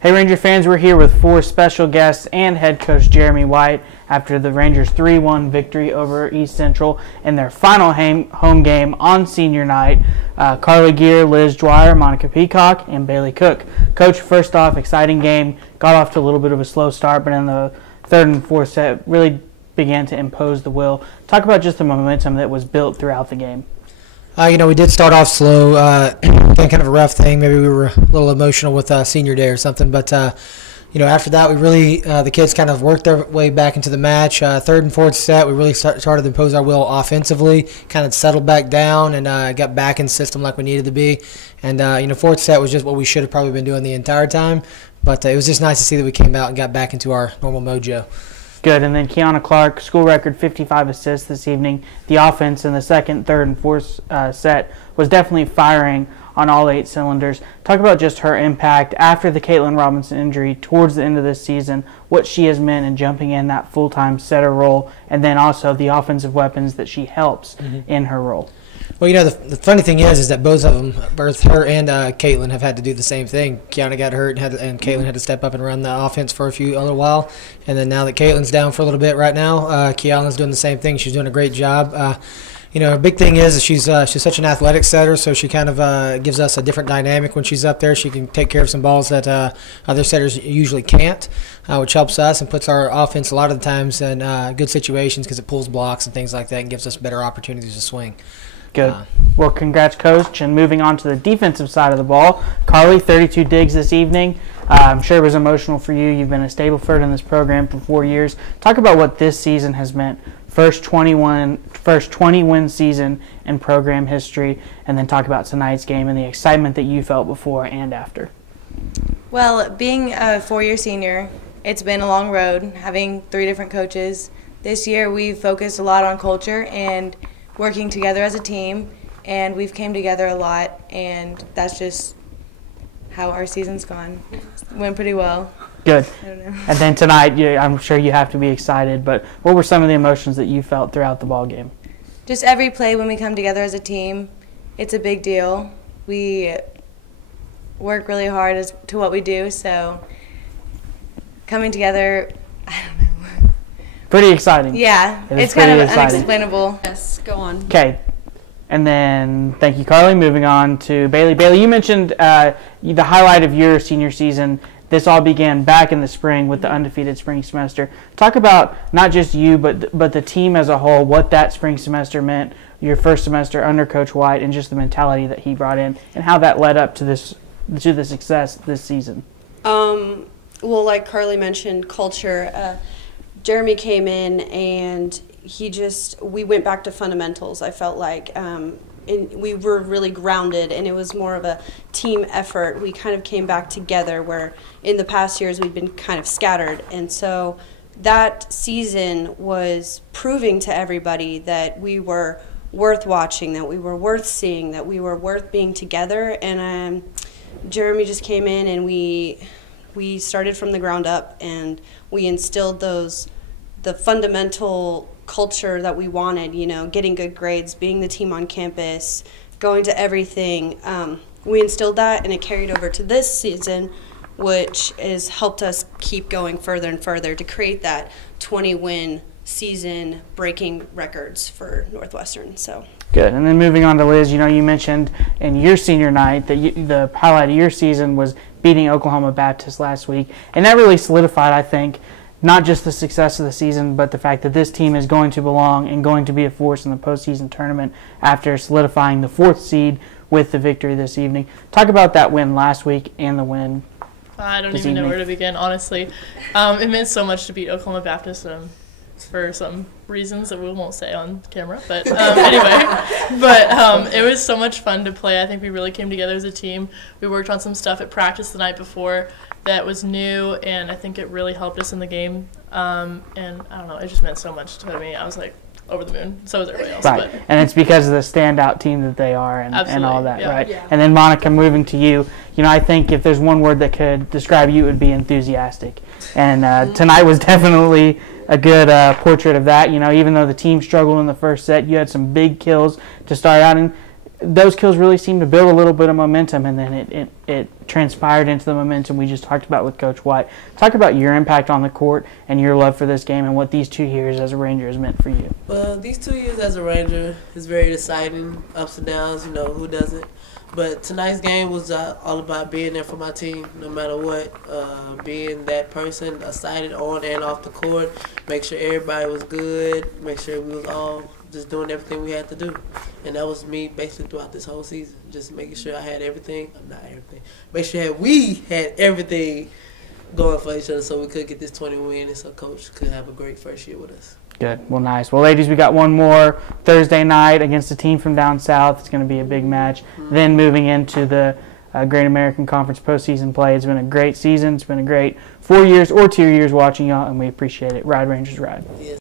Hey Ranger fans, we're here with 4 special guests and head coach Jeremy White after the Rangers' 3-1 victory over East Central in their final home game on senior night. Karlie Gear, Liz Dwyer, Monica Peacock, and Bailey Cook. Coach, first off, exciting game. Got off to a little bit of a slow start, but in the third and fourth set really began to impose the will. Talk about just the momentum that was built throughout the game. We did start off slow, kind of a rough thing. Maybe we were a little emotional with senior day or something. But, after that, we really, the kids kind of worked their way back into the match. Third and fourth set, we really started to impose our will offensively, kind of settled back down and got back in system like we needed to be. And, fourth set was just what we should have probably been doing the entire time. But it was just nice to see that we came out and got back into our normal mojo. Good. And then Kiana Clark, school record 55 assists this evening. The offense in the second, third, and fourth set was definitely firing on all 8 cylinders. Talk about just her impact after the Caitlin Robinson injury towards the end of this season, what she has meant in jumping in that full-time setter role, and then also the offensive weapons that she helps in her role. Well, the funny thing is that both of them, both her and Caitlin, have had to do the same thing. Kiana got hurt and Caitlin had to step up and run the offense for a little while. And then now that Caitlin's down for a little bit right now, Kiana's doing the same thing. She's doing a great job. Her big thing is she's such an athletic setter, so she kind of gives us a different dynamic when she's up there. She can take care of some balls that other setters usually can't, which helps us and puts our offense a lot of the times in good situations because it pulls blocks and things like that and gives us better opportunities to swing. Good. Well, congrats, Coach. And moving on to the defensive side of the ball, Karlie, 32 digs this evening. I'm sure it was emotional for you. You've been a Stableford in this program for 4 years. Talk about what this season has meant. First 20-win season in program history, and then talk about tonight's game and the excitement that you felt before and after. Well, being a 4-year senior, it's been a long road, having 3 different coaches. This year we've focused a lot on culture and working together as a team, and we've came together a lot, and that's just how our season's gone. Went pretty well. Good. I don't know. And then tonight, I'm sure you have to be excited, but what were some of the emotions that you felt throughout the ball game? Just every play when we come together as a team, it's a big deal. We work really hard as to what we do, so coming together, I don't know. Pretty exciting. Yeah, it's kind of unexplainable. Yes, go on. Okay. And then, thank you, Karlie. Moving on to Bailey. Bailey, you mentioned the highlight of your senior season. This all began back in the spring with the undefeated spring semester. Talk about not just you, but the team as a whole, what that spring semester meant, your first semester under Coach White, and just the mentality that he brought in, and how that led up to the success this season. Well, like Karlie mentioned, culture. Jeremy came in and we went back to fundamentals, I felt like. And we were really grounded, and it was more of a team effort. We kind of came back together where in the past years we'd been kind of scattered. And so that season was proving to everybody that we were worth watching, that we were worth seeing, that we were worth being together. And Jeremy just came in and we started from the ground up, and we instilled the fundamental culture that we wanted, getting good grades, being the team on campus, going to everything. We instilled that, and it carried over to this season, which has helped us keep going further and further to create that 20-win season, breaking records for Northwestern. So good. And then moving on to Liz, you mentioned in your senior night that the highlight of your season was beating Oklahoma Baptist last week, and that really solidified, I think, not just the success of the season, but the fact that this team is going to belong and going to be a force in the postseason tournament after solidifying the 4th seed with the victory this evening. Talk about that win last week and the win I don't even know where to begin, honestly. It meant so much to beat Oklahoma Baptist for some reasons that we won't say on camera. But anyway, it was so much fun to play. I think we really came together as a team. We worked on some stuff at practice the night before that was new, and I think it really helped us in the game. And I don't know, it just meant so much to me. I was like over the moon. So was everybody else. Right, but. And it's because of the standout team that they are and all that, yeah. right? Yeah. And then Monica, moving to you, I think if there's one word that could describe you, it would be enthusiastic. And tonight was definitely a good portrait of that. Even though the team struggled in the first set, you had some big kills to start out. And those kills really seemed to build a little bit of momentum, and then it transpired into the momentum we just talked about with Coach White. Talk about your impact on the court and your love for this game and what these 2 years as a Ranger has meant for you. Well, these 2 years as a Ranger is very exciting, ups and downs, who doesn't? But tonight's game was all about being there for my team, no matter what, being that person, excited on and off the court, make sure everybody was good, make sure we was all just doing everything we had to do. And that was me basically throughout this whole season, just making sure I had everything, not everything, make sure we had everything going for each other so we could get this 20 win and so Coach could have a great first year with us. Good. Well, nice. Well, ladies, we got one more Thursday night against a team from down south. It's going to be a big match. Then moving into the Great American Conference postseason play. It's been a great season. It's been a great 4 years or 2 years watching y'all, and we appreciate it. Ride, Rangers, ride. Yes.